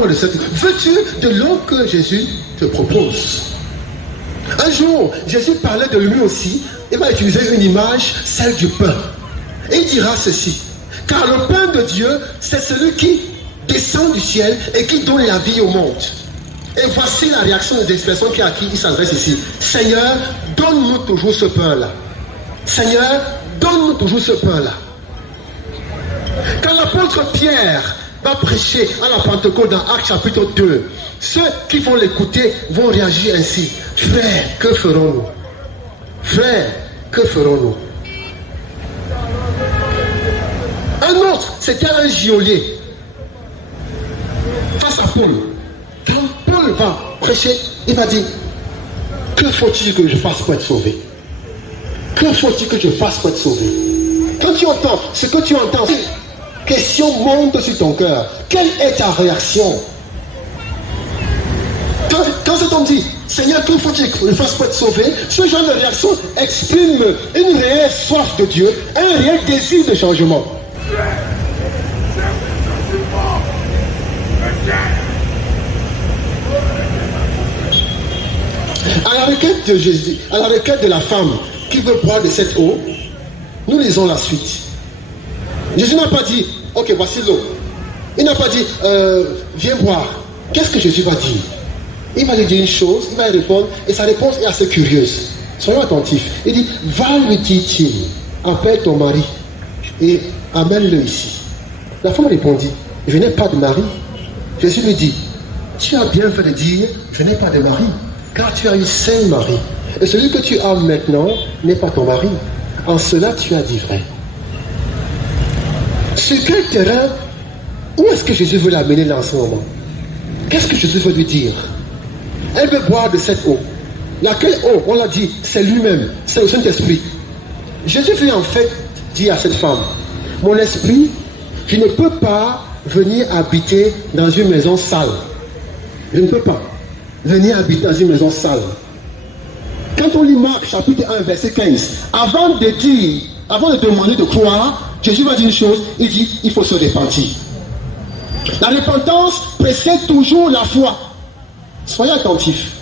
donne-moi de cette. Veux-tu de l'eau que Jésus te propose? Un jour, Jésus parlait de lui aussi. Il va utiliser une image, celle du pain. Et il dira ceci. Car le pain de Dieu, c'est celui qui descend du ciel et qui donne la vie au monde. Et voici la réaction des expressions à qui il s'adresse ici. Seigneur, donne-nous toujours ce pain-là. Seigneur, donne-nous toujours ce pain-là. Quand l'apôtre Pierre va prêcher à la Pentecôte dans Actes chapitre 2, ceux qui vont l'écouter vont réagir ainsi. Frère, que ferons-nous? Frère, que ferons-nous? Un autre, c'était un geôlier. Face à Paul. Quand Paul va prêcher, il va dire, que faut-il que je fasse pour être sauvé? Que faut-il que je fasse pour être sauvé? Quand tu entends ce que tu entends, question monte sur ton cœur. Quelle est ta réaction? Quand cet homme dit, Seigneur, que faut-il que je fasse pour être sauvé? Ce genre de réaction exprime une réelle soif de Dieu, un réel désir de changement. À la requête de Jésus, à la requête de la femme qui veut boire de cette eau, nous lisons la suite. Jésus n'a pas dit, ok, voici l'eau. Il n'a pas dit, viens boire. Qu'est-ce que Jésus va dire? Il va lui dire une chose, il va lui répondre, et sa réponse est assez curieuse. Soyons attentifs. Il dit, va, lui dit-il, appelle ton mari et amène-le ici. La femme répondit, je n'ai pas de mari. Jésus lui dit, tu as bien fait de dire, je n'ai pas de mari, car tu as eu 5 maris. Et celui que tu as maintenant n'est pas ton mari. En cela, tu as dit vrai. Sur quel terrain, où est-ce que Jésus veut l'amener là en ce moment? Qu'est-ce que Jésus veut lui dire? Elle veut boire de cette eau. Laquelle eau? On l'a dit, c'est lui-même, c'est le Saint-Esprit. Jésus veut en fait dire à cette femme, mon esprit, je ne peux pas venir habiter dans une maison sale. Je ne peux pas venir habiter dans une maison sale. Quand on lit Marc chapitre 1 verset 15, avant de demander de croire, Jésus va dire une chose, il dit, il faut se repentir. La repentance précède toujours la foi. Soyez attentifs.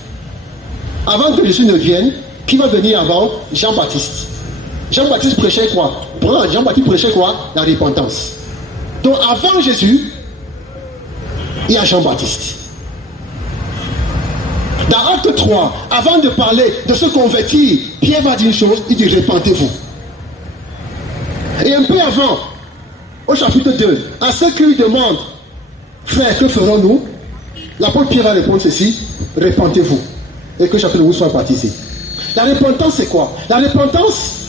Avant que Jésus ne vienne, qui va venir avant? Jean-Baptiste. Jean-Baptiste prêchait quoi? Jean-Baptiste prêchait quoi? La repentance. Donc avant Jésus, il y a Jean-Baptiste. Dans Acte 3, avant de parler de se convertir, Pierre va dire une chose, il dit repentez-vous. Et un peu avant, au chapitre 2, à ceux qui lui demandent, frère, que ferons-nous? L'apôtre Pierre va répondre ceci, repentez-vous, et que chacun de vous soit baptisé. La repentance, c'est quoi? La repentance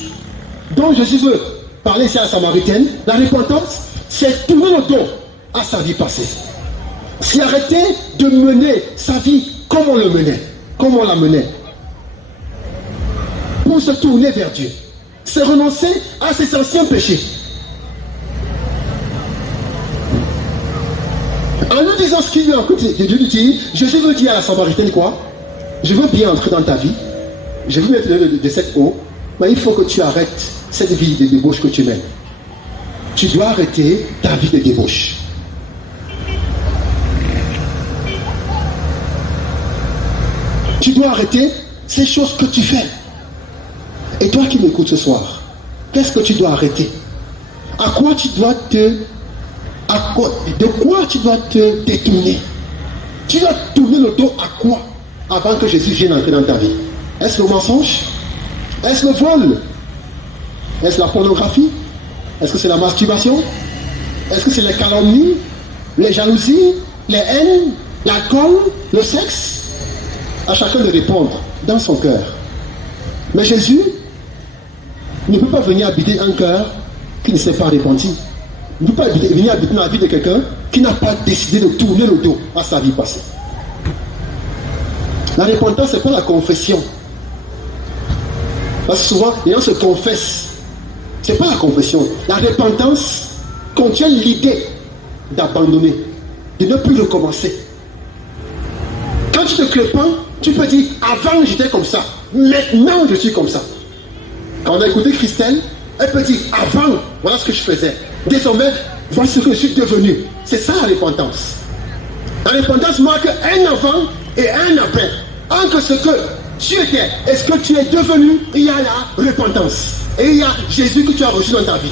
dont Jésus veut parler ici à la Samaritaine, la repentance, c'est tourner le dos à sa vie passée. C'est arrêter de mener sa vie comme on le menait, comme on la menait, pour se tourner vers Dieu. C'est renoncer à ses anciens péchés. En nous disant ce qu'il lui a écouté, Dieu lui dit, Jésus veut dire à la Samaritaine quoi? Je veux bien entrer dans ta vie, je veux mettre de cette eau, mais il faut que tu arrêtes cette vie de débauche que tu mènes. Tu dois arrêter ta vie de débauche. Tu dois arrêter ces choses que tu fais. Et toi qui m'écoutes ce soir, qu'est-ce que tu dois arrêter? À quoi tu dois de quoi tu dois te détourner? Tu dois tourner le dos à quoi avant que Jésus vienne entrer dans ta vie? Est-ce le mensonge? Est-ce le vol? Est-ce la pornographie? Est-ce que c'est la masturbation? Est-ce que c'est les calomnies, les jalousies, les haines, l'alcool, le sexe? À chacun de répondre dans son cœur. Mais Jésus ne peut pas venir habiter un cœur qui ne s'est pas repenti. Il ne peut pas venir habiter dans la vie de quelqu'un qui n'a pas décidé de tourner le dos à sa vie passée. La repentance, ce n'est pas la confession. Parce que souvent, les gens se confessent. Ce n'est pas la confession. La repentance contient l'idée d'abandonner, de ne plus recommencer. Quand tu te clépends, tu peux dire, avant j'étais comme ça, maintenant je suis comme ça. Quand on a écouté Christelle, elle peut dire, avant, voilà ce que je faisais. Désormais, voilà ce que je suis devenu. C'est ça la repentance. La repentance marque un avant et un après. Entre ce que tu étais et ce que tu es devenu, il y a la repentance. Et il y a Jésus que tu as reçu dans ta vie.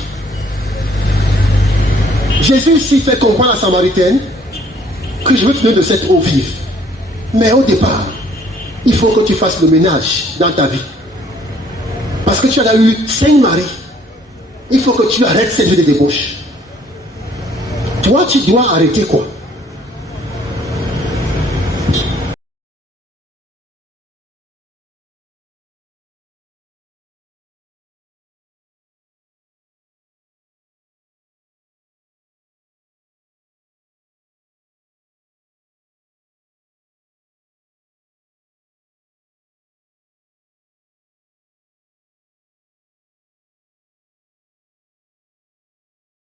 Jésus ici fait comprendre à la Samaritaine que je veux te donner de cette eau vive. Mais au départ, il faut que tu fasses le ménage dans ta vie. Parce que tu as eu 5 maris. Il faut que tu arrêtes cette vie de débauche. Toi, tu dois arrêter quoi?